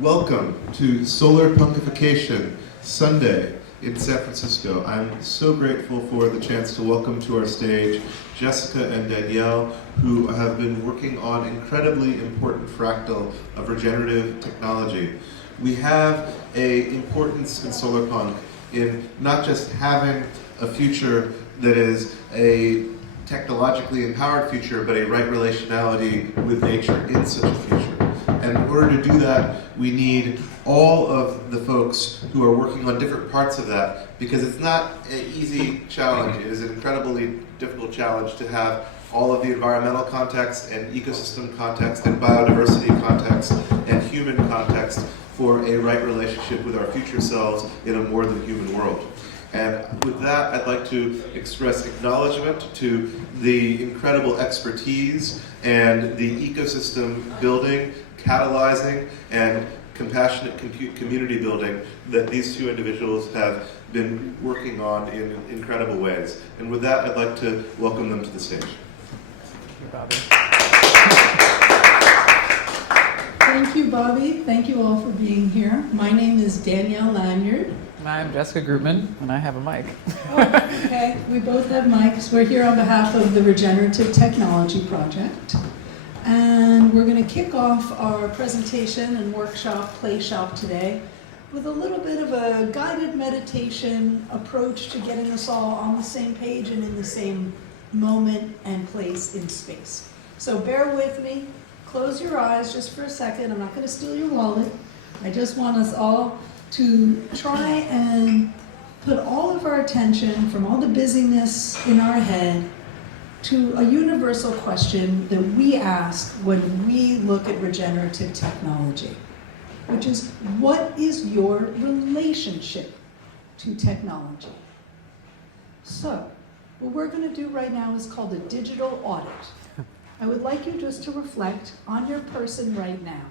Welcome to Solar Punkification Sunday in San Francisco. I'm so grateful for the chance to welcome to our stage Jessica and Danielle, who have been working on incredibly important fractal of regenerative technology. We have an importance in solar punk in not just having a future that is a technologically empowered future, but a right relationality with nature in such a future. And in order to do that, we need all of the folks who are working on different parts of that, because it's not an easy challenge. It is an incredibly difficult challenge to have all of the environmental context and ecosystem context and biodiversity context and human context for a right relationship with our future selves in a more than human world. And with that, I'd like to express acknowledgement to the incredible expertise and the ecosystem building, catalyzing, and compassionate community building that these two individuals have been working on in incredible ways. And with that, I'd like to welcome them to the stage. Thank you, Bobby. Thank you, Bobby. Thank you all for being here. My name is Danielle Lanyard. And I'm Jessica Groopman, and I have a mic. Oh, okay, we both have mics. We're here on behalf of the Regenerative Technology Project. And we're going to kick off our presentation and workshop, play shop today with a little bit of a guided meditation approach to getting us all on the same page and in the same moment and place in space. So bear with me. Close your eyes just for a second. I'm not going to steal your wallet. I just want us all to try and put all of our attention from all the busyness in our head to a universal question that we ask when we look at regenerative technology, which is, what is your relationship to technology? So, what we're going to do right now is called a digital audit. I would like you just to reflect on your person right now.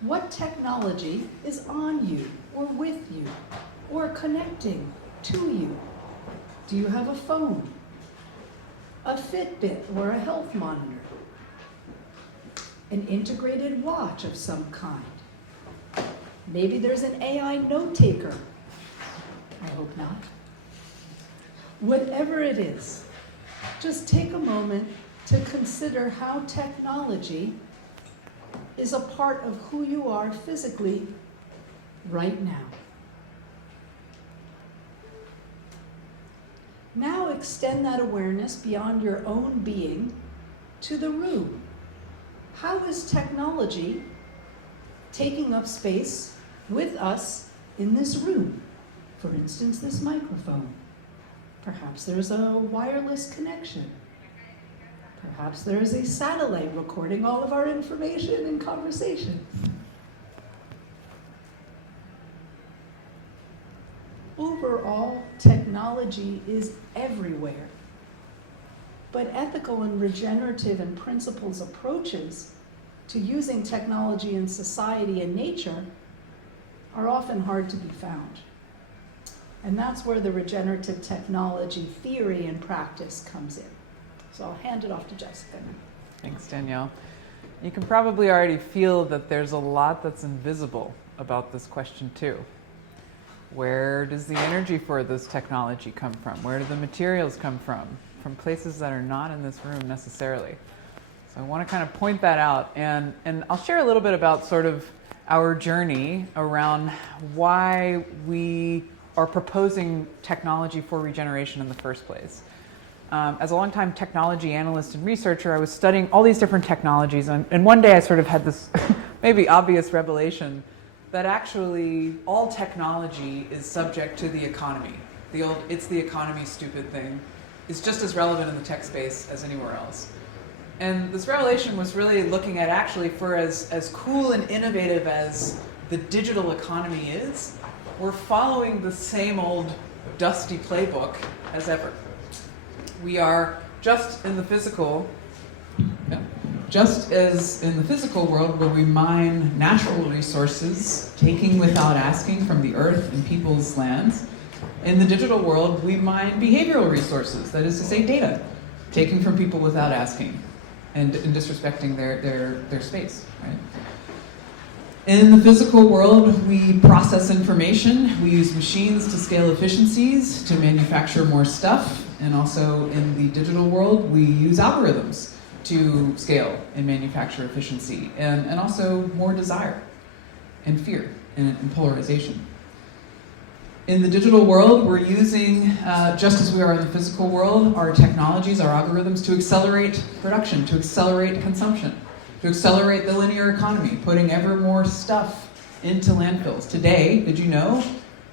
What technology is on you, or with you, or connecting to you? Do you have a phone, a Fitbit, or a health monitor? An integrated watch of some kind? Maybe there's an AI note taker. I hope not. Whatever it is, just take a moment to consider how technology is a part of who you are physically right now. Now extend that awareness beyond your own being to the room. How is technology taking up space with us in this room? For instance, this microphone. Perhaps there's a wireless connection. Perhaps there is a satellite recording all of our information and conversations. Overall, technology is everywhere. But ethical and regenerative and principles approaches to using technology in society and nature are often hard to be found. And that's where the regenerative technology theory and practice comes in. So I'll hand it off to Jessica now. Thanks, Danielle. You can probably already feel that there's a lot that's invisible about this question too. Where does the energy for this technology come from? Where do the materials come from? From places that are not in this room necessarily. So I want to kind of point that out, and I'll share a little bit about sort of our journey around why we are proposing technology for regeneration in the first place. As a longtime technology analyst and researcher, I was studying all these different technologies, and one day I sort of had this maybe obvious revelation that actually all technology is subject to the economy. The old "it's the economy stupid" thing is just as relevant in the tech space as anywhere else. And this revelation was really looking at actually, for as cool and innovative as the digital economy is, we're following the same old dusty playbook as ever. We are just in the physical, just as in the physical world where we mine natural resources, taking without asking from the earth and people's lands. In the digital world, we mine behavioral resources, that is to say data, taking from people without asking and disrespecting their space, right? In the physical world, we process information. We use machines to scale efficiencies, to manufacture more stuff. And also in the digital world, we use algorithms to scale and manufacture efficiency, and also more desire and fear and polarization. In the digital world, we're using, just as we are in the physical world, our technologies, our algorithms to accelerate production, to accelerate consumption, to accelerate the linear economy, putting ever more stuff into landfills. Today, did you know,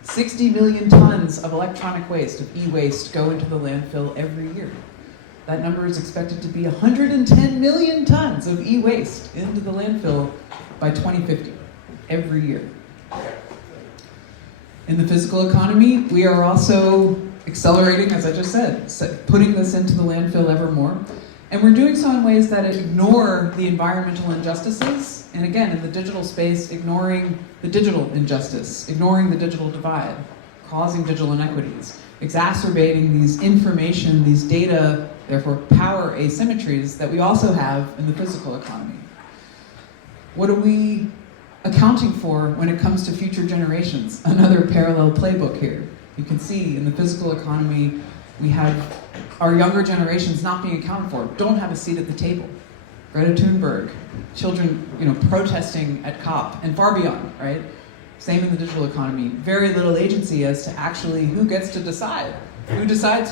60 million tons of electronic waste, of e-waste, go into the landfill every year. That number is expected to be 110 million tons of e-waste into the landfill by 2050, every year. In the physical economy, we are also accelerating, as I just said, putting this into the landfill ever more. And we're doing so in ways that ignore the environmental injustices, and again, in the digital space, ignoring the digital injustice, ignoring the digital divide, causing digital inequities, exacerbating these information, these data, therefore power asymmetries that we also have in the physical economy. What are we accounting for when it comes to future generations? Another parallel playbook here. You can see in the physical economy, we have our younger generations not being accounted for, don't have a seat at the table. Greta Thunberg, children, protesting at COP and far beyond, right? Same in the digital economy. Very little agency as to actually who gets to decide. Who decides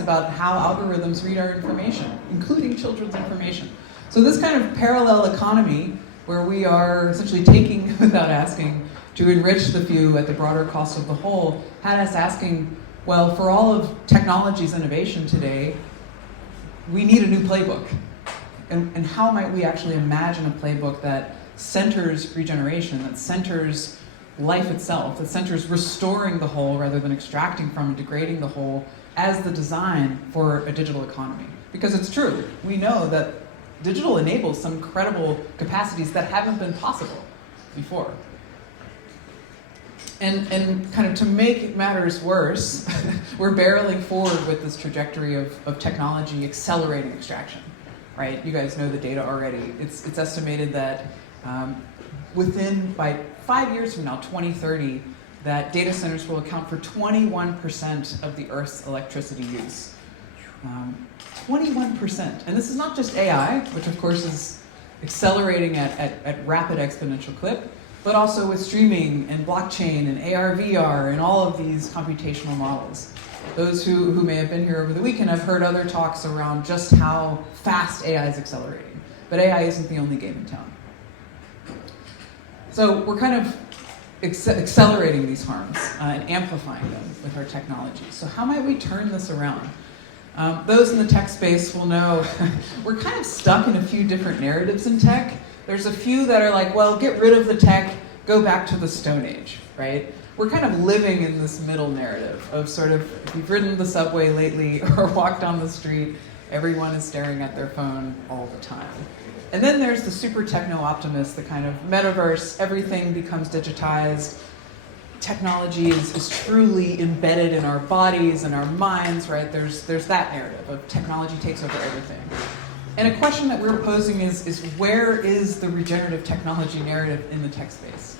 about how algorithms read our information, including children's information. So this kind of parallel economy where we are essentially taking without asking to enrich the few at the broader cost of the whole, had us asking, well, for all of technology's innovation today, we need a new playbook. And how might we actually imagine a playbook that centers regeneration, that centers life itself, that centers restoring the whole rather than extracting from and degrading the whole as the design for a digital economy? Because it's true, we know that digital enables some incredible capacities that haven't been possible before. And kind of to make matters worse, we're barreling forward with this trajectory of technology accelerating extraction, right? You guys know the data already. It's estimated that by 5 years from now, 2030, that data centers will account for 21% of the Earth's electricity use. 21%. And this is not just AI, which of course is accelerating at rapid exponential clip, but also with streaming and blockchain and AR, VR, and all of these computational models. Those who may have been here over the weekend have heard other talks around just how fast AI is accelerating. But AI isn't the only game in town. So we're kind of accelerating these harms and amplifying them with our technology. So how might we turn this around? Those in the tech space will know we're kind of stuck in a few different narratives in tech. There's a few that are like, well, get rid of the tech, go back to the Stone Age, right? We're kind of living in this middle narrative of sort of, if you've ridden the subway lately or walked on the street, everyone is staring at their phone all the time. And then there's the super techno-optimist, the kind of metaverse, everything becomes digitized, technology is truly embedded in our bodies and our minds, right? There's that narrative of technology takes over everything. And a question that we're posing is where is the regenerative technology narrative in the tech space?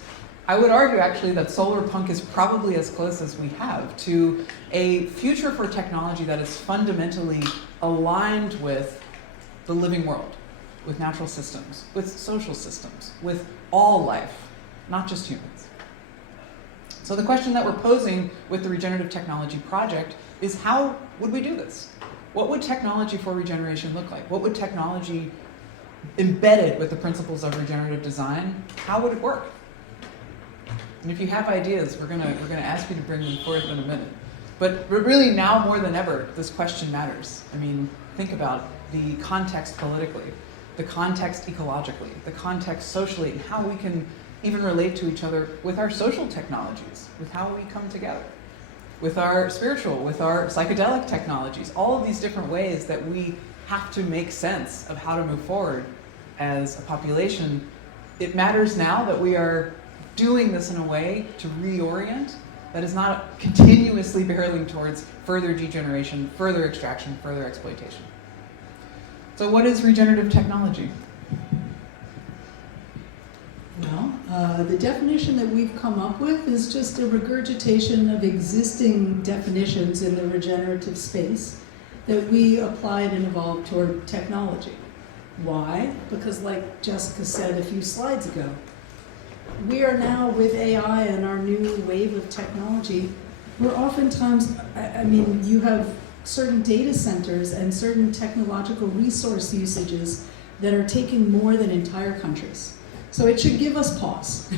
I would argue actually that solar punk is probably as close as we have to a future for technology that is fundamentally aligned with the living world, with natural systems, with social systems, with all life, not just humans. So the question that we're posing with the Regenerative Technology Project is how would we do this? What would technology for regeneration look like? What would technology embedded with the principles of regenerative design, how would it work? And if you have ideas, we're gonna ask you to bring them forth in a minute. But really now more than ever, this question matters. I mean, think about the context politically, the context ecologically, the context socially, and how we can even relate to each other with our social technologies, with how we come together, with our spiritual, with our psychedelic technologies, all of these different ways that we have to make sense of how to move forward as a population. It matters now that we are doing this in a way to reorient that is not continuously barreling towards further degeneration, further extraction, further exploitation. So what is regenerative technology? Well, The definition that we've come up with is just a regurgitation of existing definitions in the regenerative space that we applied and evolved toward technology. Why? Because like Jessica said a few slides ago, we are now with AI and our new wave of technology, we're oftentimes, I mean, you have certain data centers and certain technological resource usages that are taking more than entire countries. So it should give us pause.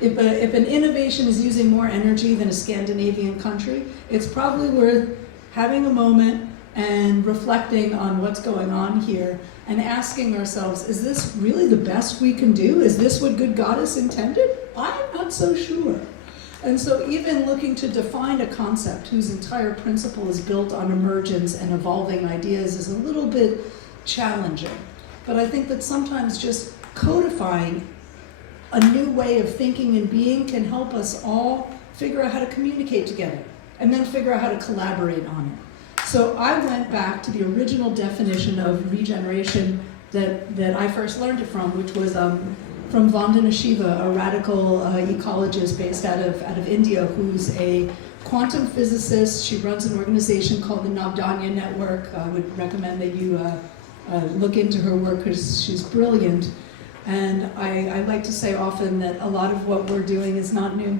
If an innovation is using more energy than a Scandinavian country, it's probably worth having a moment and reflecting on what's going on here and asking ourselves, is this really the best we can do? Is this what good goddess intended? I'm not so sure. And so even looking to define a concept whose entire principle is built on emergence and evolving ideas is a little bit challenging. But I think that sometimes just codifying a new way of thinking and being can help us all figure out how to communicate together and then figure out how to collaborate on it. So I went back to the original definition of regeneration that I first learned it from, which was from Vandana Shiva, a radical ecologist based out of India, who's a quantum physicist. She runs an organization called the Navdanya Network. I would recommend that you look into her work because she's brilliant. And I like to say often that a lot of what we're doing is not new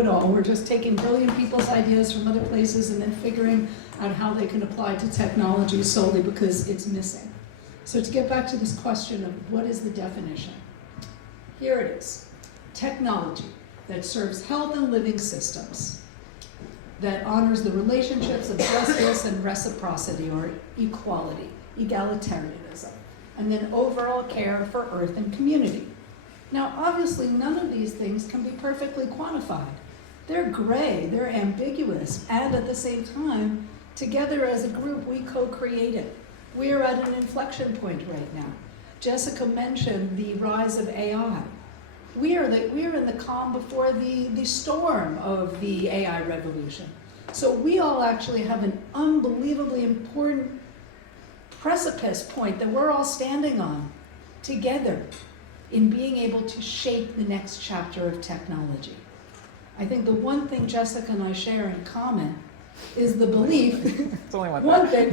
at all. We're just taking brilliant people's ideas from other places and then figuring out how they can apply to technology solely because it's missing. So to get back to this question of what is the definition, here it is. Technology that serves health and living systems, that honors the relationships of justice and reciprocity or equality, egalitarianism, and then overall care for earth and community. Now, obviously, none of these things can be perfectly quantified. They're gray, they're ambiguous, and at the same time, together as a group, we co-create it. We are at an inflection point right now. Jessica mentioned the rise of AI. We are in the calm before the storm of the AI revolution. So we all actually have an unbelievably important precipice point that we're all standing on together in being able to shape the next chapter of technology. I think the one thing Jessica and I share in common is the belief, It's only one thing,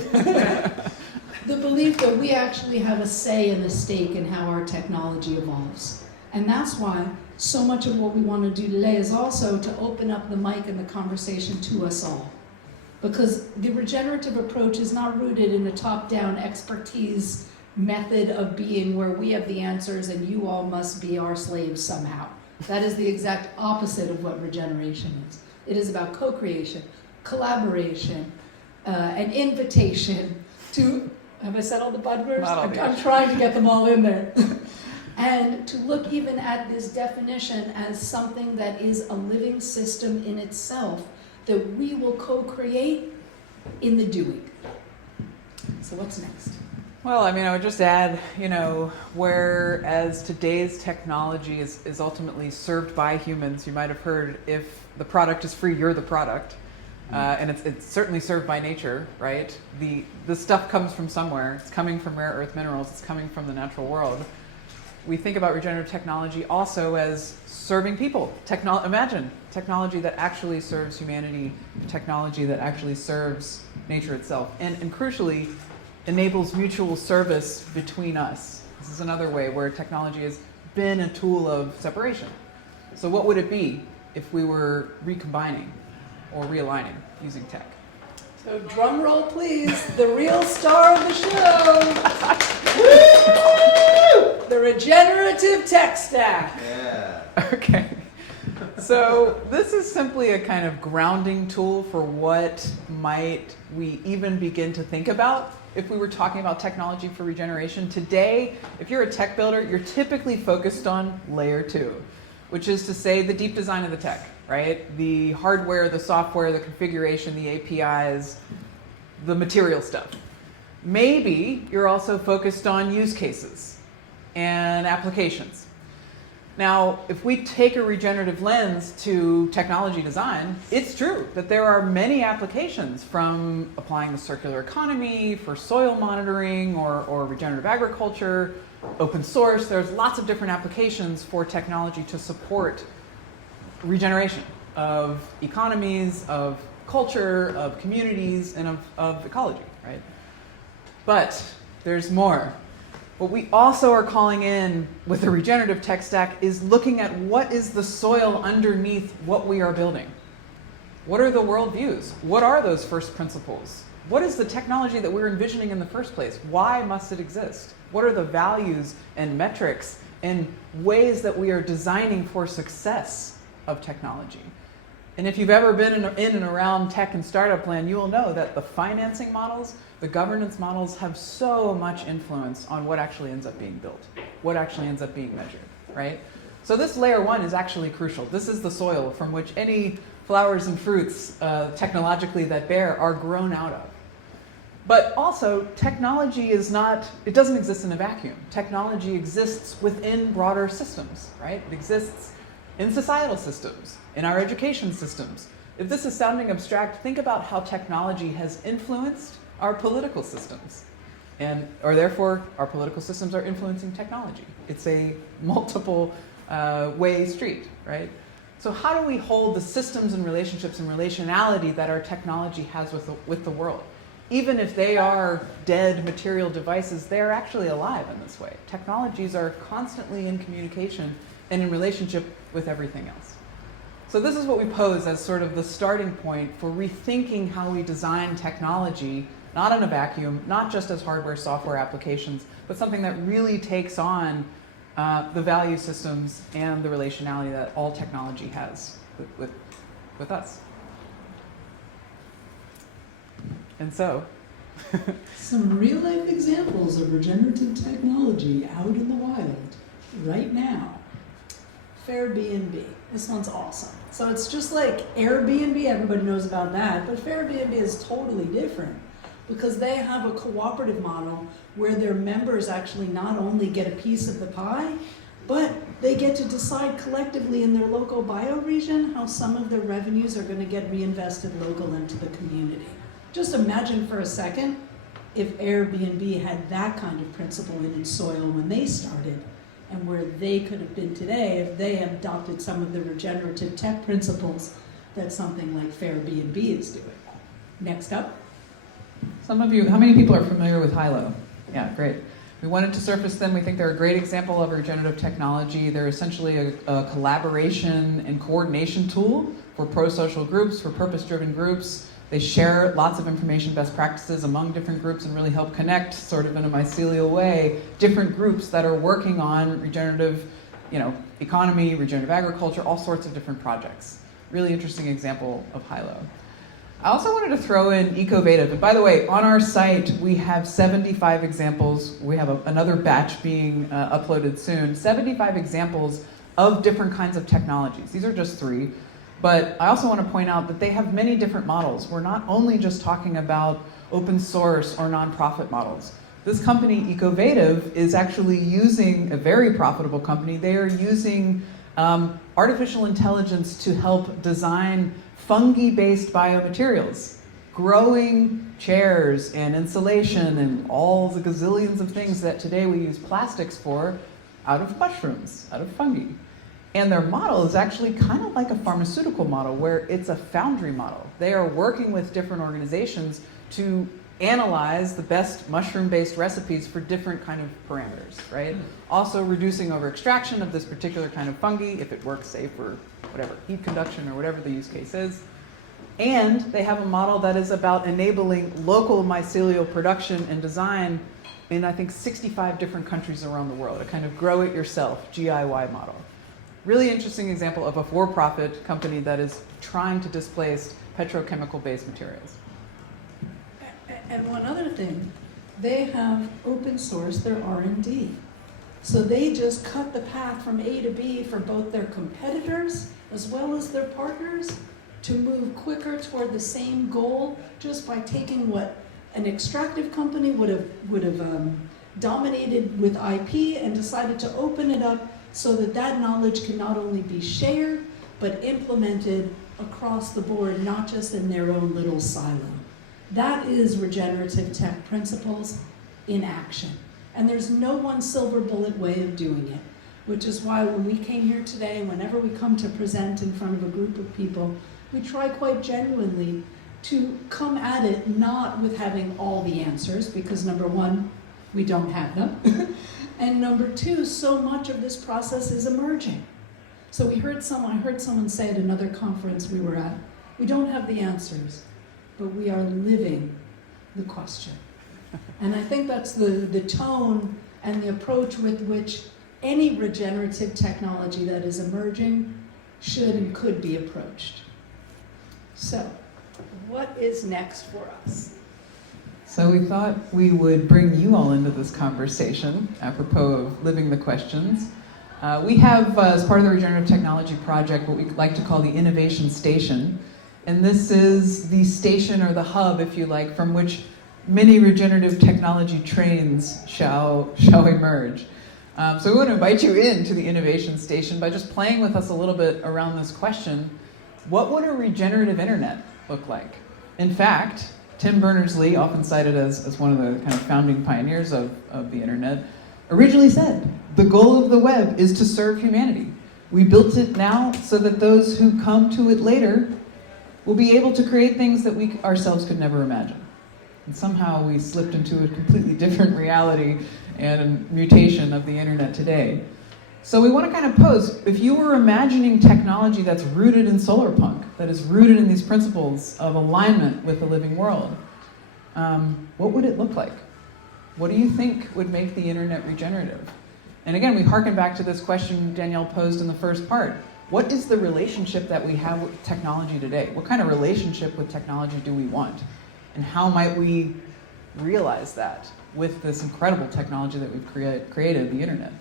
the belief that we actually have a say and a stake in how our technology evolves. And that's why so much of what we want to do today is also to open up the mic and the conversation to us all. Because the regenerative approach is not rooted in a top-down expertise method of being where we have the answers and you all must be our slaves somehow. That is the exact opposite of what regeneration is. It is about co-creation, collaboration, an invitation to, have I said all the buzzwords? I'm trying to get them all in there. And to look even at this definition as something that is a living system in itself that we will co-create in the doing. So what's next? Well, I mean, I would just add, whereas today's technology is ultimately served by humans, you might have heard if the product is free, you're the product. And it's certainly served by nature, right? The stuff comes from somewhere. It's coming from rare earth minerals. It's coming from the natural world. We think about regenerative technology also as serving people. Imagine technology that actually serves humanity, technology that actually serves nature itself, and crucially, enables mutual service between us. This is another way where technology has been a tool of separation. So what would it be if we were recombining or realigning using tech? So drum roll, please. The real star of the show. Woo! The regenerative tech stack. Yeah. Okay. So this is simply a kind of grounding tool for what might we even begin to think about if we were talking about technology for regeneration. Today, if you're a tech builder, you're typically focused on layer 2, which is to say the deep design of the tech, right? The hardware, the software, the configuration, the APIs, the material stuff. Maybe you're also focused on use cases and applications. Now, if we take a regenerative lens to technology design, it's true that there are many applications, from applying the circular economy for soil monitoring or regenerative agriculture, open source. There's lots of different applications for technology to support regeneration of economies, of culture, of communities, and of ecology, right? But there's more. What we also are calling in with the regenerative tech stack is looking at what is the soil underneath what we are building. What are the worldviews? What are those first principles? What is the technology that we're envisioning in the first place? Why must it exist? What are the values and metrics and ways that we are designing for success of technology? And if you've ever been in and around tech and startup land, you will know that the financing models, the governance models have so much influence on what actually ends up being built, what actually ends up being measured, right? So this layer one is actually crucial. This is the soil from which any flowers and fruits technologically that bear are grown out of. But also, technology is not, it doesn't exist in a vacuum. Technology exists within broader systems, right? It exists in societal systems, in our education systems. If this is sounding abstract, think about how technology has influenced our political systems. Or therefore, our political systems are influencing technology. It's a multiple way street, right? So how do we hold the systems and relationships and relationality that our technology has with the world? Even if they are dead material devices, they're actually alive in this way. Technologies are constantly in communication and in relationship with everything else. So this is what we pose as sort of the starting point for rethinking how we design technology, not in a vacuum, not just as hardware, software applications, but something that really takes on the value systems and the relationality that all technology has with us. And so, Some real-life examples of regenerative technology out in the wild right now. Airbnb. This one's awesome. So it's just like Airbnb, everybody knows about that, but Airbnb is totally different because they have a cooperative model where their members actually not only get a piece of the pie, but they get to decide collectively in their local bioregion how some of their revenues are going to get reinvested local into the community. Just imagine for a second if Airbnb had that kind of principle in soil when they started, and where they could have been today if they had adopted some of the regenerative tech principles that something like Airbnb is doing. Next up. some of you, how many people are familiar with Hilo? Yeah, great. We wanted to surface them. We think they're a great example of regenerative technology. They're essentially a collaboration and coordination tool for pro-social groups, for purpose-driven groups. They share lots of information, best practices among different groups and really help connect, sort of in a mycelial way, different groups that are working on regenerative, economy, regenerative agriculture, all sorts of different projects. Really interesting example of Hilo. I also wanted to throw in Ecovative. And by the way, on our site, we have 75 examples. We have another batch being uploaded soon. 75 examples of different kinds of technologies. These are just 3. But I also want to point out that they have many different models. We're not only just talking about open source or nonprofit models. This company, Ecovative, is actually using, a very profitable company, they are using artificial intelligence to help design fungi-based biomaterials, growing chairs and insulation and all the gazillions of things that today we use plastics for out of mushrooms, out of fungi. And their model is actually kind of like a pharmaceutical model where it's a foundry model. They are working with different organizations to analyze the best mushroom-based recipes for different kind of parameters, right? Also reducing over-extraction of this particular kind of fungi if it works, say, for whatever, heat conduction or whatever the use case is. And they have a model that is about enabling local mycelial production and design in, I think, 65 different countries around the world, a kind of grow-it-yourself, GIY model. Really interesting example of a for-profit company that is trying to displace petrochemical-based materials. And one other thing, they have open sourced their R&D. So they just cut the path from A to B for both their competitors as well as their partners to move quicker toward the same goal just by taking what an extractive company would have dominated with IP and decided to open it up so that that knowledge can not only be shared, but implemented across the board, not just in their own little silo. That is regenerative tech principles in action. And there's no one silver bullet way of doing it, which is why when we came here today, whenever we come to present in front of a group of people, we try quite genuinely to come at it not with having all the answers, because number one, we don't have them. And number two, so much of this process is emerging. So I heard someone say at another conference we were at, we don't have the answers, but we are living the question. And I think that's the tone and the approach with which any regenerative technology that is emerging should and could be approached. So, what is next for us? So we thought we would bring you all into this conversation, apropos of living the questions. We have, as part of the Regenerative Technology Project, what we like to call the Innovation Station. And this is the station, or the hub, if you like, from which many regenerative technology trains shall emerge. So we want to invite you into the Innovation Station by just playing with us a little bit around this question: what would a regenerative internet look like? In fact, Tim Berners-Lee, often cited as one of the kind of founding pioneers of the internet, originally said, the goal of the web is to serve humanity. We built it now so that those who come to it later will be able to create things that we ourselves could never imagine. And somehow we slipped into a completely different reality and a mutation of the internet today. So we want to kind of pose, if you were imagining technology that's rooted in solar punk, that is rooted in these principles of alignment with the living world, what would it look like? What do you think would make the internet regenerative? And again, we harken back to this question Danielle posed in the first part. What is the relationship that we have with technology today? What kind of relationship with technology do we want? And how might we realize that with this incredible technology that we've created, the internet?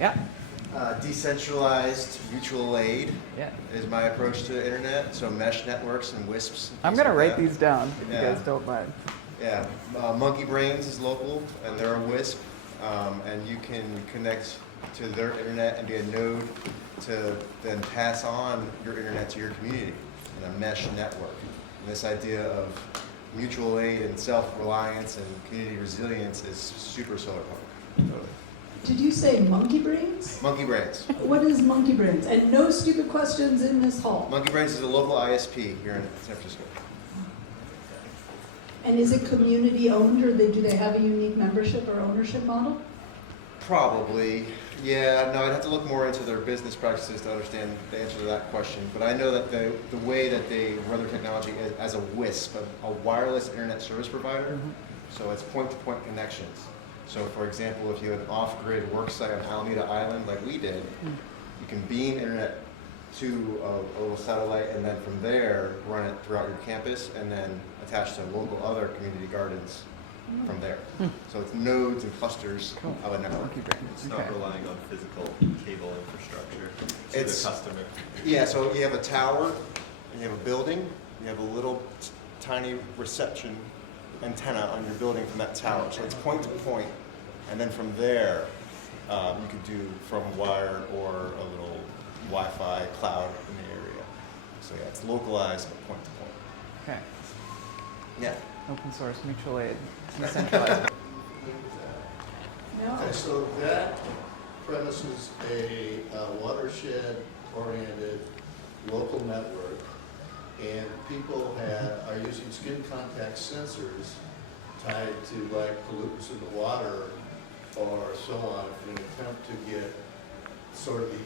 Yeah. Decentralized mutual aid Yeah. is my approach to the internet. So mesh networks and WISPs. I'm going to write these down if Yeah. you guys don't mind. Yeah, Monkey Brains is local, and they're a WISP, and you can connect to their internet and be a node to then pass on your internet to your community in a mesh network. And this idea of mutual aid and self-reliance and community resilience is super solar punk. Totally. Did you say monkey brains? Monkey Brains. What is monkey brains? And no stupid questions in this hall. Monkey Brains is a local ISP here in San Francisco. And is it community owned, or do they have a unique membership or ownership model? Probably. Yeah, no, I'd have to look more into their business practices to understand the answer to that question. But I know that the way that they run their technology is as a WISP, a wireless internet service provider. So it's point-to-point connections. So for example, if you have an off-grid work site on Alameda Island like we did, you can beam internet to a little satellite, and then from there run it throughout your campus, and then attach to local other community gardens from there. So it's nodes and clusters of a network. It's not relying on physical cable infrastructure to It's- the customer. Yeah, so you have a tower, and you have a building, you have a little tiny reception antenna on your building from that tower. So it's point to point, and then from there, you could do from wired or a little Wi-Fi cloud in the area. So yeah, it's localized but point to point. Okay. Yeah. Open source, mutual aid, decentralized. No. Okay, so that premises a watershed-oriented local network, and people are using skin contact sensors tied to like pollutants in the water or so on in an attempt to get sort of the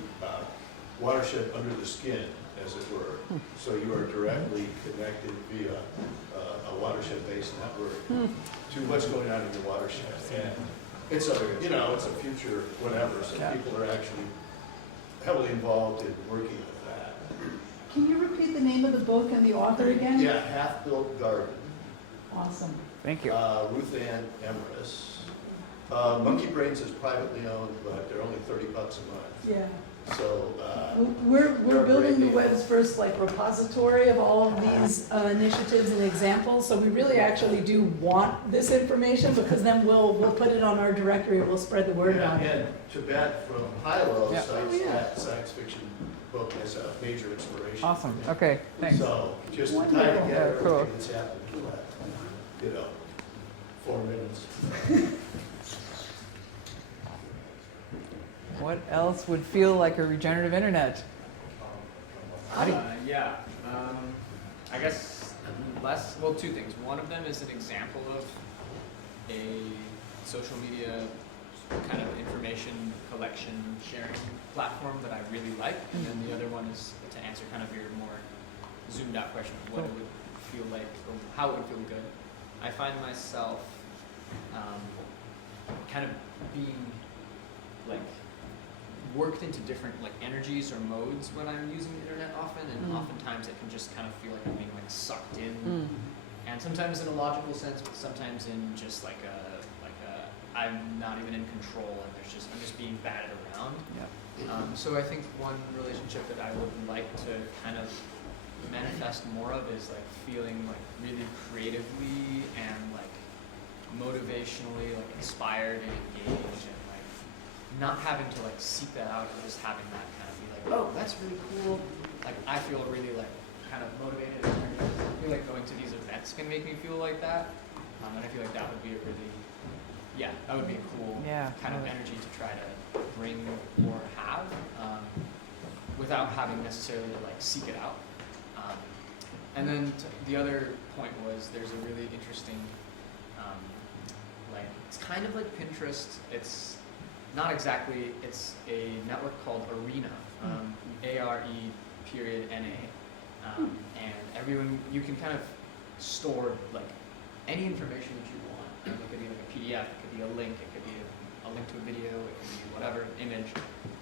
watershed under the skin, as it were. So you are directly connected via a watershed-based network to what's going on in your watershed. And it's a, it's a future whatever, so Yeah. people are actually heavily involved in working with that. Can you repeat the name of the book and the author again? Yeah, Half-Built Garden, Awesome. Thank you. Ruth Ann Emrys. Monkey Brains is privately owned, but they're only $30 a month. Yeah. So, We're they're building the great web's first repository of all of these initiatives and examples. So we really actually do want this information, because then we'll put it on our directory and we'll spread the word about it. And Tibet from Hilo Yeah. cites Oh, yeah. that science fiction book as a major inspiration. Awesome. Okay, thanks. So just to tie Wonderful. together Yeah, cool. everything that's happened to that, 4 minutes. What else would feel like a regenerative internet? Yeah. I guess two things. One of them is an example of a social media kind of information collection sharing platform that I really like. And then the other one is to answer kind of your more zoomed out question of what it would feel like or how it would feel good. I find myself kind of being like worked into different like energies or modes when I'm using the internet often, and oftentimes it can just kind of feel like I'm being like sucked in, and sometimes in a logical sense, but sometimes in just like a I'm not even in control, and I'm just being batted around. So I think one relationship that I would like to kind of manifest more of is like feeling like really creatively and like motivationally like inspired and engaged, and like not having to like seek that out, or just having that kind of be like, oh, that's really cool. Like I feel really like kind of motivated. I feel like going to these events can make me feel like that, and I feel like that would be a really, that would be a cool kind of energy to try to bring or have, without having necessarily to like seek it out. And then the other point was there's a really interesting, like it's kind of like Pinterest. It's not exactly. It's a network called Arena, ARE.NA, and everyone you can kind of store like any information that you want. It could be like a PDF, it could be a link, it could be a link to a video, it could be whatever image,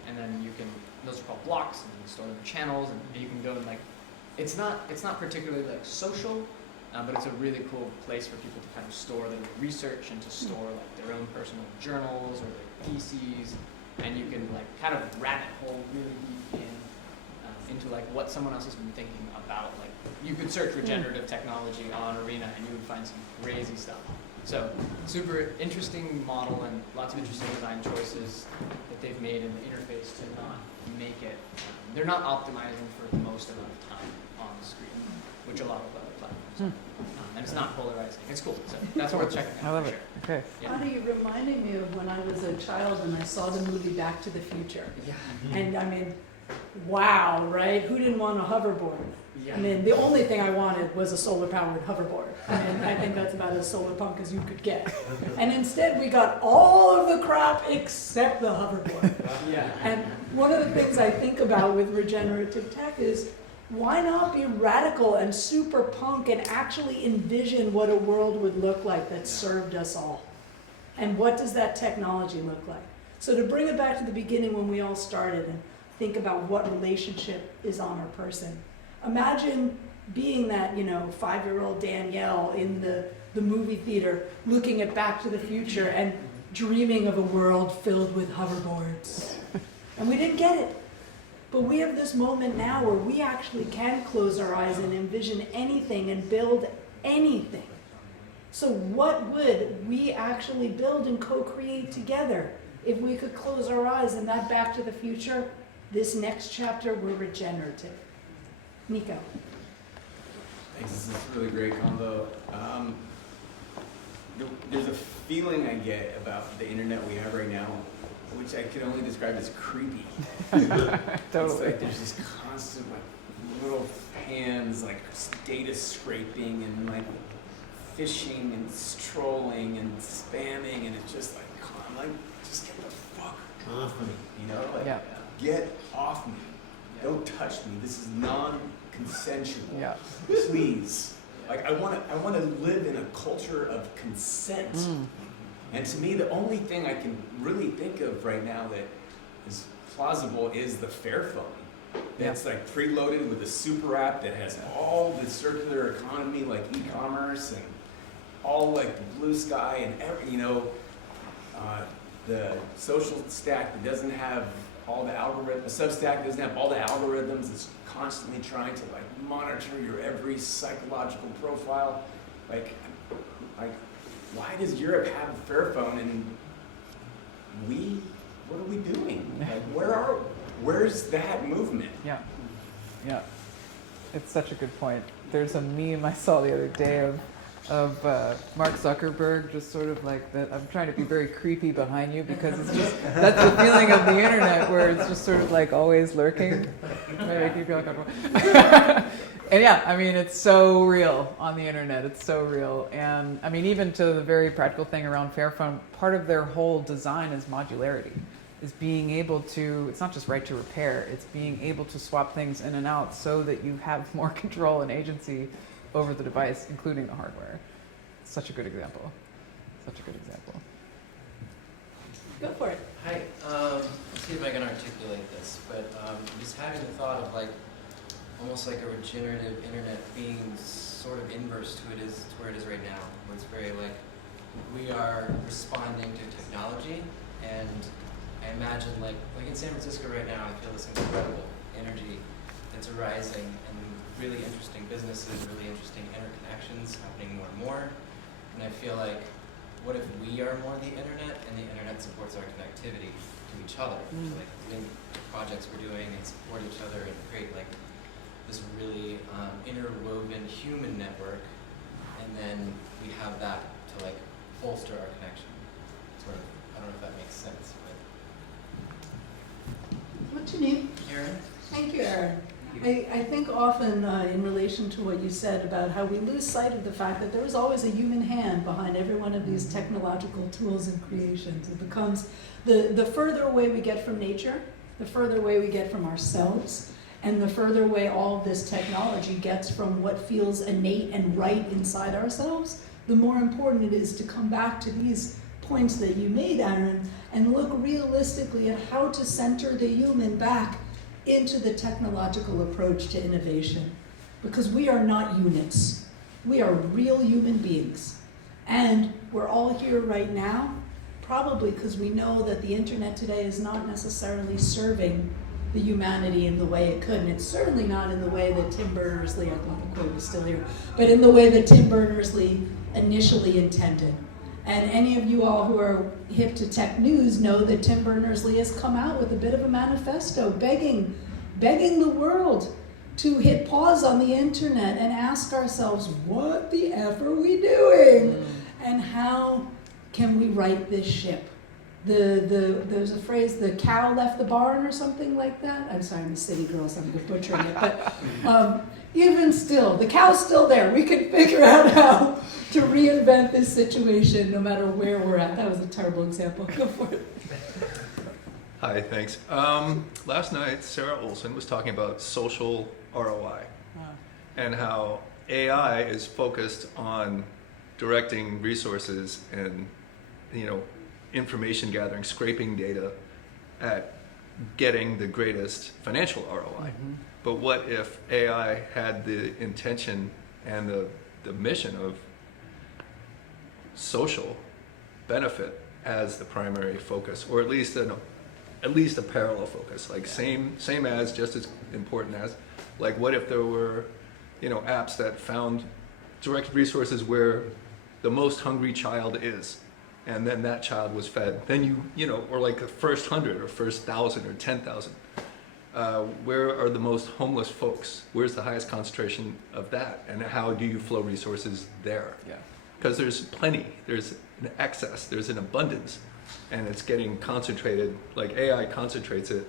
and then you can. Those are called blocks, and you can store them in channels, and you can go and like. It's not particularly like social, but it's a really cool place for people to kind of store their research and to store like their own personal journals or their theses, and you can like kind of rabbit hole really deep into like what someone else has been thinking about. Like you could search regenerative technology on Arena and you would find some crazy stuff. So super interesting model and lots of interesting design choices that they've made in the interface to not make it. They're not optimizing for the most amount of time on the screen, which a lot of other platforms are. And it's not polarizing. It's cool. So that's worth checking out. I love for it. sure. Okay. Yeah. Honey, you're reminding me of when I was a child and I saw the movie Back to the Future. Yeah. And I mean, wow, right? Who didn't want a hoverboard? Yeah. I mean, the only thing I wanted was a solar-powered hoverboard. I mean, I think that's about as solar punk as you could get. And instead, we got all of the crap except the hoverboard. Yeah. And one of the things I think about with regenerative tech is, why not be radical and super punk and actually envision what a world would look like that served us all? And what does that technology look like? So to bring it back to the beginning when we all started and think about what relationship is on our person. Imagine being that, 5-year-old Danielle in the movie theater looking at Back to the Future and dreaming of a world filled with hoverboards. And we didn't get it. But we have this moment now where we actually can close our eyes and envision anything and build anything. So what would we actually build and co-create together if we could close our eyes in that Back to the Future, this next chapter, we're regenerative. Nico. Thanks, this is a really great combo. There's a feeling I get about the internet we have right now, which I can only describe as creepy. Totally. It's like there's this constant like little hands like data scraping and like phishing and trolling and spamming, and it's just like, I'm like, just get the fuck off me, Like, get off me. Don't touch me. This is non-consensual. Yeah. Please. Like I want to live in a culture of consent. And to me, the only thing I can really think of right now that is plausible is the Fairphone. That's like preloaded with a super app that has all the circular economy, like e-commerce, and all like the blue sky and every, the social stack that doesn't have all the algorithms, a Substack doesn't have all the algorithms. It's constantly trying to like monitor your every psychological profile. Like, why does Europe have a Fairphone and what are we doing? Like, where's that movement? Yeah. It's such a good point. There's a meme I saw the other day of Mark Zuckerberg, just sort of like that. I'm trying to be very creepy behind you because it's just that's the feeling of the internet where it's just sort of like always lurking. Maybe you feel uncomfortable. And yeah, I mean, it's so real on the internet. It's so real. And I mean, even to the very practical thing around Fairphone, part of their whole design is modularity, is being able to, it's not just right to repair, it's being able to swap things in and out so that you have more control and agency over the device, including the hardware. Such a good example. Such a good example. Go for it. Hi, let's see if I can articulate this, but just having the thought of like, almost like a regenerative internet being sort of inverse to where it is right now, where it's very like, we are responding to technology, and I imagine like in San Francisco right now, I feel this incredible energy that's arising and really interesting businesses, really interesting interconnections happening more and more, and I feel like, what if we are more the internet and the internet supports our connectivity to each other, to like link projects we're doing and support each other and create like this really interwoven human network, and then we have that to like bolster our connection. Sort of, I don't know if that makes sense, but. What's your name? Aaron? Thank you, Aaron. I think often in relation to what you said about how we lose sight of the fact that there is always a human hand behind every one of these technological tools and creations. It becomes the further away we get from nature, the further away we get from ourselves, and the further away all of this technology gets from what feels innate and right inside ourselves, the more important it is to come back to these points that you made, Aaron, and look realistically at how to center the human back into the technological approach to innovation. Because we are not units. We are real human beings. And we're all here right now, probably because we know that the internet today is not necessarily serving the humanity in the way it could. And it's certainly not in the way that Tim Berners-Lee, I thought the quote was still here, but in the way that Tim Berners-Lee initially intended. And any of you all who are hip to tech news know that Tim Berners-Lee has come out with a bit of a manifesto begging the world to hit pause on the internet and ask ourselves, what the F are we doing? And how can we right this ship? There's a phrase, the cow left the barn or something like that. I'm sorry, I'm a city girl, so I'm butchering it. But even still, the cow's still there. We can figure out how to reinvent this situation no matter where we're at. That was a terrible example. Go for it. Hi, thanks. Last night, Sarah Olson was talking about social ROI and how AI is focused on directing resources and, information gathering, scraping data at getting the greatest financial ROI. Mm-hmm. But what if AI had the intention and the mission of social benefit as the primary focus, or at least a parallel focus, like same as, just as important as, like what if there were, apps that found direct resources where the most hungry child is, and then that child was fed. Then or like the first 100 or first 1,000 or 10,000. Where are the most homeless folks? Where's the highest concentration of that? And how do you flow resources there? Yeah. Because there's plenty, there's an excess, there's an abundance, and it's getting concentrated, like AI concentrates it,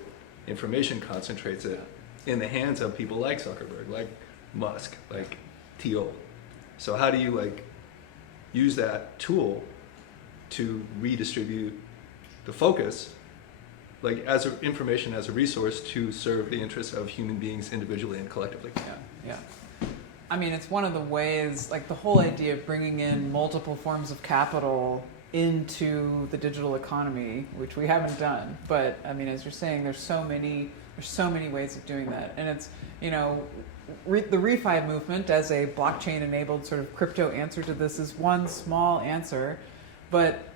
information concentrates it in the hands of people like Zuckerberg, like Musk, like Thiel. So how do you use that tool to redistribute the focus, as information as a resource to serve the interests of human beings individually and collectively? Yeah. I mean, it's one of the ways, the whole idea of bringing in multiple forms of capital into the digital economy, which we haven't done. But I mean, as you're saying, there's so many ways of doing that. And it's, the refi movement as a blockchain-enabled sort of crypto answer to this is one small answer. But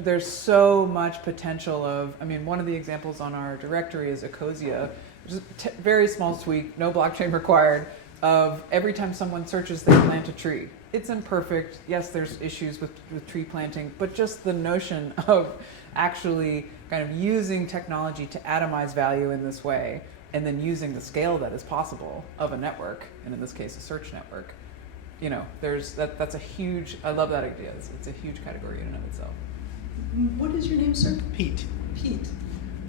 there's so much potential one of the examples on our directory is Ecosia, which is a very small tweak, no blockchain required, of every time someone searches, they plant a tree. It's imperfect. Yes, there's issues with tree planting, but just the notion of actually kind of using technology to atomize value in this way, and then using the scale that is possible of a network, and in this case, a search network, that's a huge, I love that idea. It's a huge category in and of itself. What is your name, sir? Pete. Pete.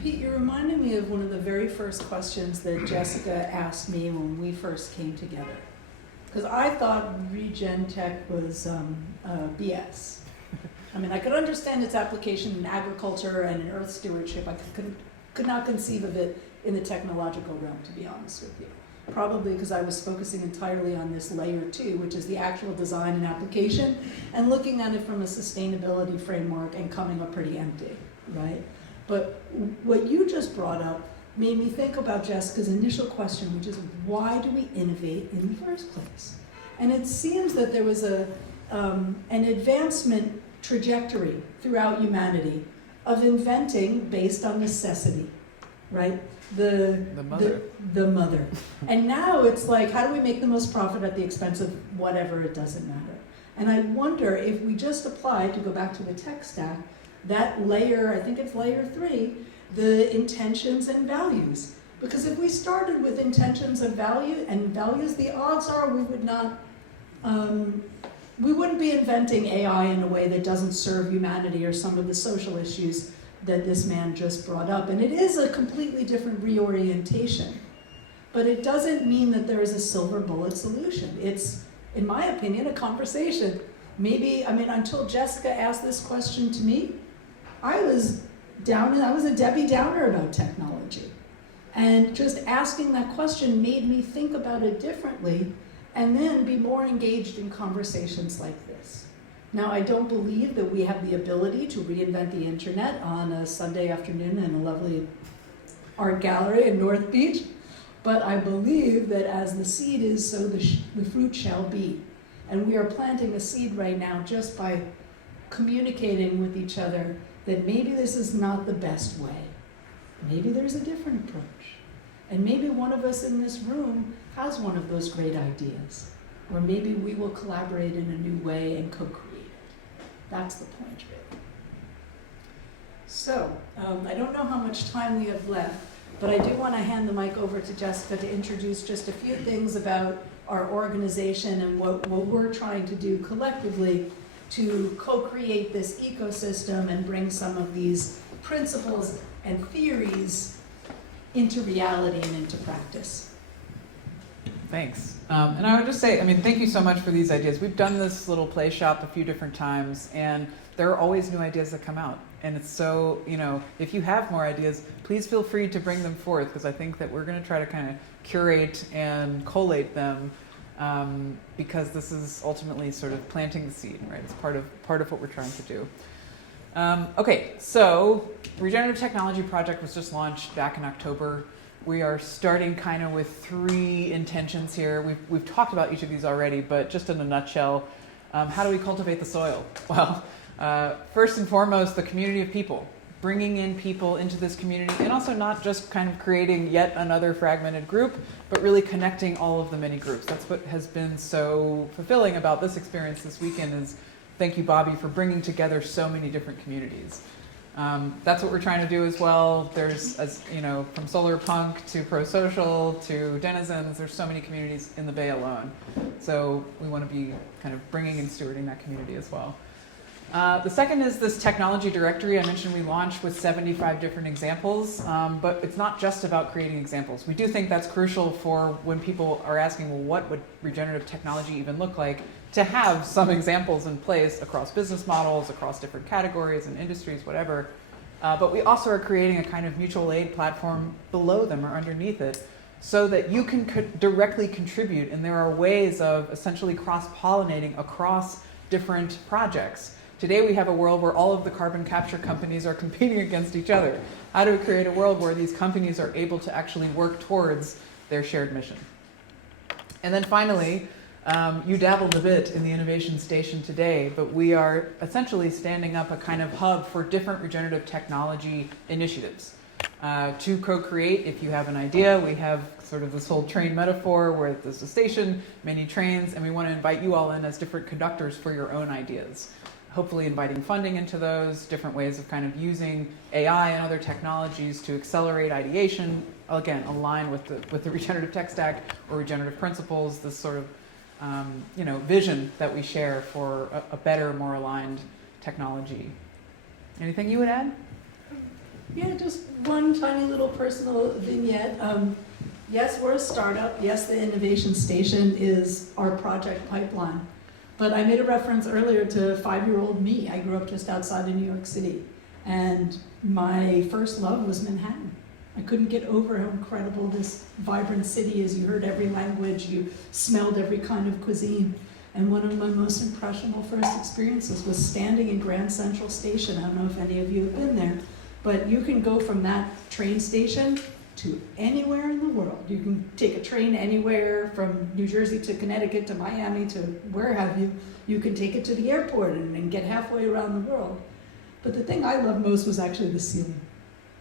Pete, you reminded me of one of the very first questions that Jessica asked me when we first came together. Because I thought Regen Tech was BS. I mean, I could understand its application in agriculture and in earth stewardship. I could not conceive of it in the technological realm, to be honest with you. Probably because I was focusing entirely on this layer 2, which is the actual design and application, and looking at it from a sustainability framework and coming up pretty empty, right? But what you just brought up made me think about Jessica's initial question, which is why do we innovate in the first place? And it seems that there was an advancement trajectory throughout humanity of inventing based on necessity, right? The mother. And now it's like, how do we make the most profit at the expense of whatever, it doesn't matter. And I wonder if we just applied, to go back to the tech stack, that layer, I think it's layer 3, the intentions and values. Because if we started with intentions and values, the odds are we would not, we wouldn't be inventing AI in a way that doesn't serve humanity or some of the social issues that this man just brought up. And it is a completely different reorientation. But it doesn't mean that there is a silver bullet solution. It's, in my opinion, a conversation. Maybe, I mean, until Jessica asked this question to me, I was a Debbie Downer about technology. And just asking that question made me think about it differently and then be more engaged in conversations like this. Now, I don't believe that we have the ability to reinvent the internet on a Sunday afternoon in a lovely art gallery in North Beach, but I believe that as the seed is, so the fruit shall be. And we are planting a seed right now just by communicating with each other that maybe this is not the best way. Maybe there's a different approach. And maybe one of us in this room has one of those great ideas. Or maybe we will collaborate in a new way and co-create it. That's the point, really. So, I don't know how much time we have left, but I do want to hand the mic over to Jessica to introduce just a few things about our organization and what we're trying to do collectively to co-create this ecosystem and bring some of these principles and theories into reality and into practice. Thanks. And I would just say, I mean, thank you so much for these ideas. We've done this little play shop a few different times, and there are always new ideas that come out. And it's so, if you have more ideas, please feel free to bring them forth, because I think that we're going to try to kind of curate and collate them, because this is ultimately sort of planting the seed, right? It's part of what we're trying to do. Okay, so Regenerative Technology Project was just launched back in October. We are starting kind of with 3 intentions here. We've talked about each of these already, but just in a nutshell, how do we cultivate the soil? Well, first and foremost, the community of people. Bringing in people into this community, and also not just kind of creating yet another fragmented group, but really connecting all of the many groups. That's what has been so fulfilling about this experience this weekend is, thank you, Bobby, for bringing together so many different communities. That's what we're trying to do as well. There's, from solar punk to pro-social to denizens, there's so many communities in the Bay alone. So we want to be kind of bringing and stewarding that community as well. The second is this technology directory. I mentioned we launched with 75 different examples, but it's not just about creating examples. We do think that's crucial for when people are asking, well, what would regenerative technology even look like, to have some examples in place across business models, across different categories and industries, whatever. But we also are creating a kind of mutual aid platform below them or underneath it, so that you can directly contribute, and there are ways of essentially cross-pollinating across different projects. Today we have a world where all of the carbon capture companies are competing against each other. How do we create a world where these companies are able to actually work towards their shared mission? And then finally, you dabbled a bit in the innovation station today, but we are essentially standing up a kind of hub for different regenerative technology initiatives. To co-create, if you have an idea, we have sort of this whole train metaphor where there's a station, many trains, and we want to invite you all in as different conductors for your own ideas. Hopefully inviting funding into those, different ways of kind of using AI and other technologies to accelerate ideation, again, align with the regenerative tech stack or regenerative principles, this sort of vision that we share for a better, more aligned technology. Anything you would add? Yeah, just one tiny little personal vignette. Yes, we're a startup. Yes, the innovation station is our project pipeline. But I made a reference earlier to 5-year-old me. I grew up just outside of New York City. And my first love was Manhattan. I couldn't get over how incredible this vibrant city is. You heard every language, you smelled every kind of cuisine. And one of my most impressionable first experiences was standing in Grand Central Station. I don't know if any of you have been there, but you can go from that train station to anywhere in the world. You can take a train anywhere from New Jersey to Connecticut to Miami to where have you. You can take it to the airport and get halfway around the world. But the thing I loved most was actually the ceiling,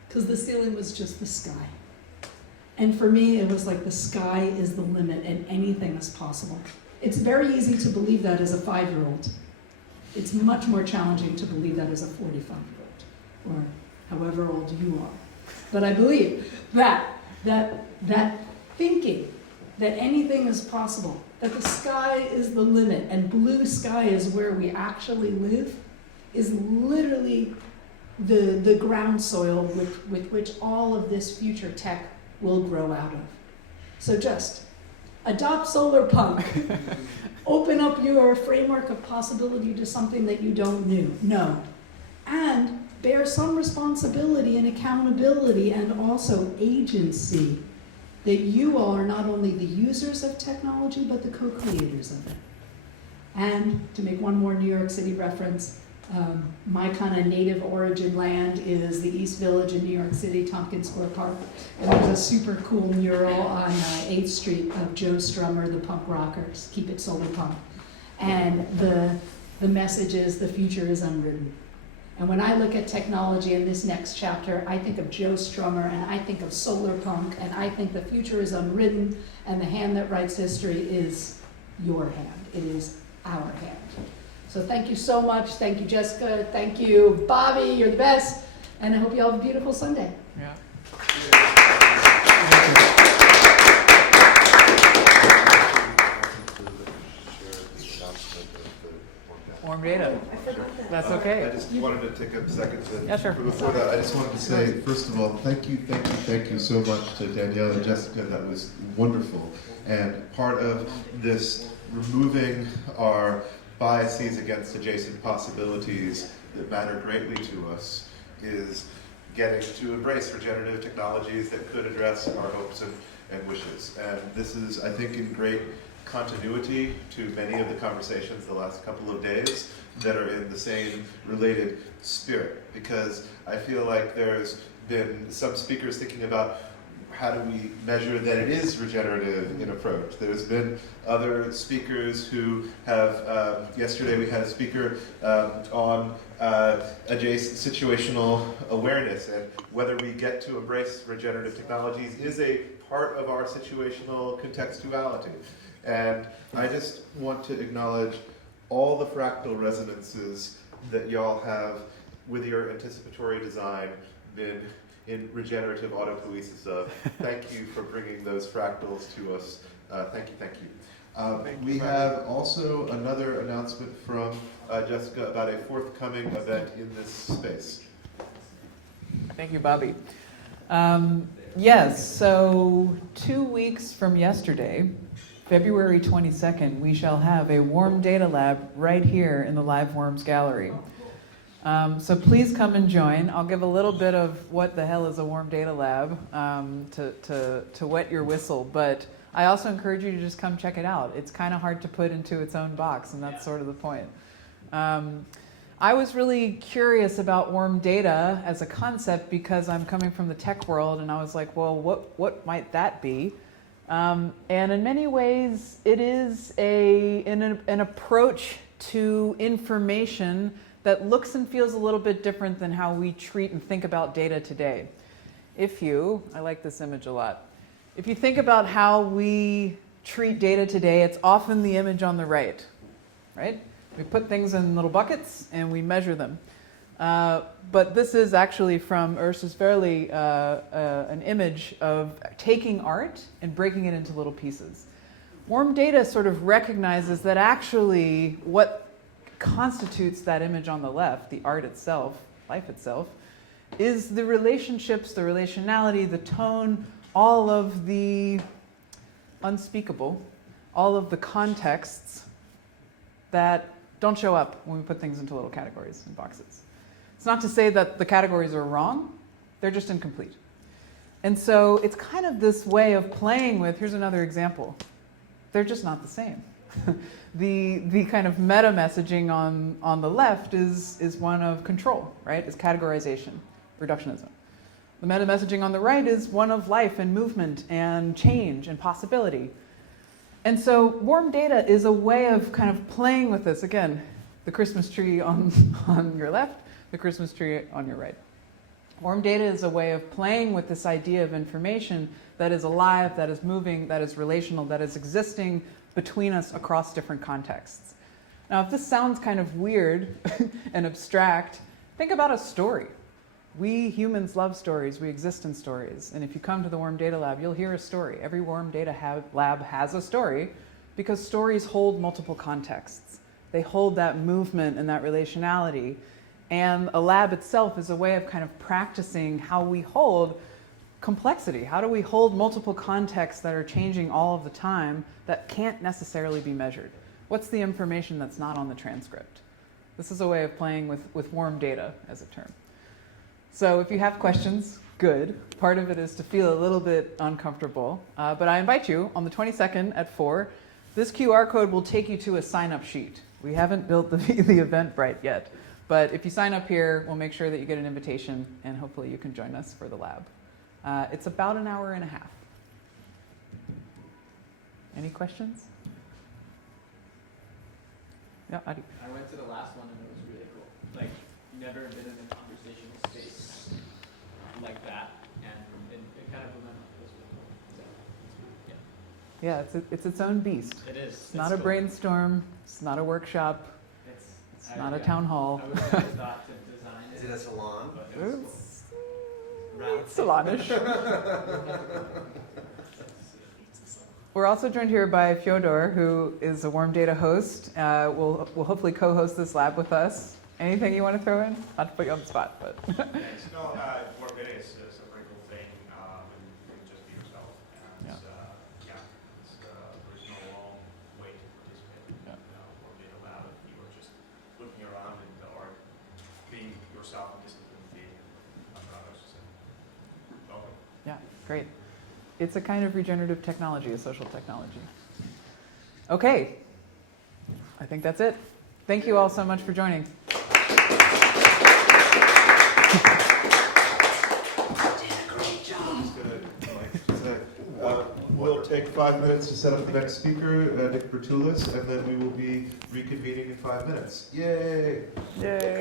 because the ceiling was just the sky. And for me, it was like the sky is the limit and anything is possible. It's very easy to believe that as a 5-year-old. It's much more challenging to believe that as a 45-year-old, or however old you are. But I believe that thinking that anything is possible, that the sky is the limit and blue sky is where we actually live, is literally the ground soil with which all of this future tech will grow out of. So just adopt solar punk. Open up your framework of possibility to something that you don't know. And bear some responsibility and accountability and also agency that you all are not only the users of technology, but the co-creators of it. And to make one more New York City reference, my kind of native origin land is the East Village in New York City, Tompkins Square Park. And there's a super cool mural on 8th Street of Joe Strummer, the punk rockers, keep it solar punk. And the message is, the future is unwritten. And when I look at technology in this next chapter, I think of Joe Strummer, and I think of solar punk, and I think the future is unwritten, and the hand that writes history is your hand. It is our hand. So thank you so much. Thank you, Jessica. Thank you, Bobby. You're the best. And I hope you all have a beautiful Sunday. Yeah. Warm data. I forgot that. That's okay. I just wanted to take a second to, Yeah, sure. but before that, I just wanted to say, first of all, thank you so much to Danielle and Jessica. That was wonderful. And part of this removing our biases against adjacent possibilities that matter greatly to us is getting to embrace regenerative technologies that could address our hopes and wishes. And this is, I think, in great continuity to many of the conversations the last couple of days that are in the same related spirit, because I feel like there's been some speakers thinking about how do we measure that it is regenerative in approach. There's been other speakers who have, yesterday we had a speaker on adjacent situational awareness, and whether we get to embrace regenerative technologies is a part of our situational contextuality. And I just want to acknowledge all the fractal resonances that y'all have with your anticipatory design been in regenerative autopoiesis of. Thank you for bringing those fractals to us. Thank you. We have also another announcement from Jessica about a forthcoming event in this space. Thank you, Bobby. Yes, so 2 weeks from yesterday, February 22nd, we shall have a Warm Data Lab right here in the Live Worms Gallery. So please come and join. I'll give a little bit of what the hell is a Warm Data Lab to wet your whistle, but I also encourage you to just come check it out. It's kind of hard to put into its own box, and that's sort of the point. I was really curious about warm data as a concept because I'm coming from the tech world, and I was like, well, what might that be? And in many ways, it is an approach to information that looks and feels a little bit different than how we treat and think about data today. I like this image a lot. If you think about how we treat data today, it's often the image on the right? We put things in little buckets and we measure them. But this is actually from Ursus Verli, an image of taking art and breaking it into little pieces. warm data sort of recognizes that actually what constitutes that image on the left, the art itself, life itself, is the relationships, the relationality, the tone, all of the unspeakable, all of the contexts that don't show up when we put things into little categories and boxes. It's not to say that the categories are wrong, they're just incomplete. And so it's kind of this way of playing with, here's another example, they're just not the same. The kind of meta messaging on the left is one of control, right? Is categorization, reductionism. The meta messaging on the right is one of life and movement and change and possibility. And so warm data is a way of kind of playing with this. Again, the Christmas tree on your left, the Christmas tree on your right. Warm data is a way of playing with this idea of information that is alive, that is moving, that is relational, that is existing between us across different contexts. Now, if this sounds kind of weird and abstract, think about a story. We humans love stories. We exist in stories. And if you come to the Warm Data Lab, you'll hear a story. Every Warm Data Lab has a story because stories hold multiple contexts. They hold that movement and that relationality. And a lab itself is a way of kind of practicing how we hold complexity. How do we hold multiple contexts that are changing all of the time that can't necessarily be measured? What's the information that's not on the transcript? This is a way of playing with warm data as a term. So if you have questions, good. Part of it is to feel a little bit uncomfortable. But I invite you, on the 22nd at 4, this QR code will take you to a sign-up sheet. We haven't built the Eventbrite yet. But if you sign up here, we'll make sure that you get an invitation, and hopefully you can join us for the lab. It's about an hour and a half. Any questions? Yeah, Adi. I went to the last one and it was really cool. Like, never been in a conversational space like that, and it kind of blew my mind. It was really cool. So, yeah. Yeah, it's its own beast. It is. It's not a brainstorm. It's not a workshop. It's not a town hall. I would never thought to design it. Is it a salon? But it was cool. It's salonish. We're also joined here by Fyodor, who is a Warm Data host. Will hopefully co-host this lab with us. Anything you want to throw in? Not to put you on the spot, but. Thanks. No, Warm Data is a pretty cool thing. You can just be yourself. And there's no wrong way to participate in Warm Data Lab. If you were just looking around or being yourself and discipline being, I was just welcome. Yeah, great. It's a kind of regenerative technology, a social technology. Okay, I think that's it. Thank you all so much for joining. We'll take 5 minutes to set up the next speaker, Nick Bertulis, and then we will be reconvening in 5 minutes. Yay! Yay!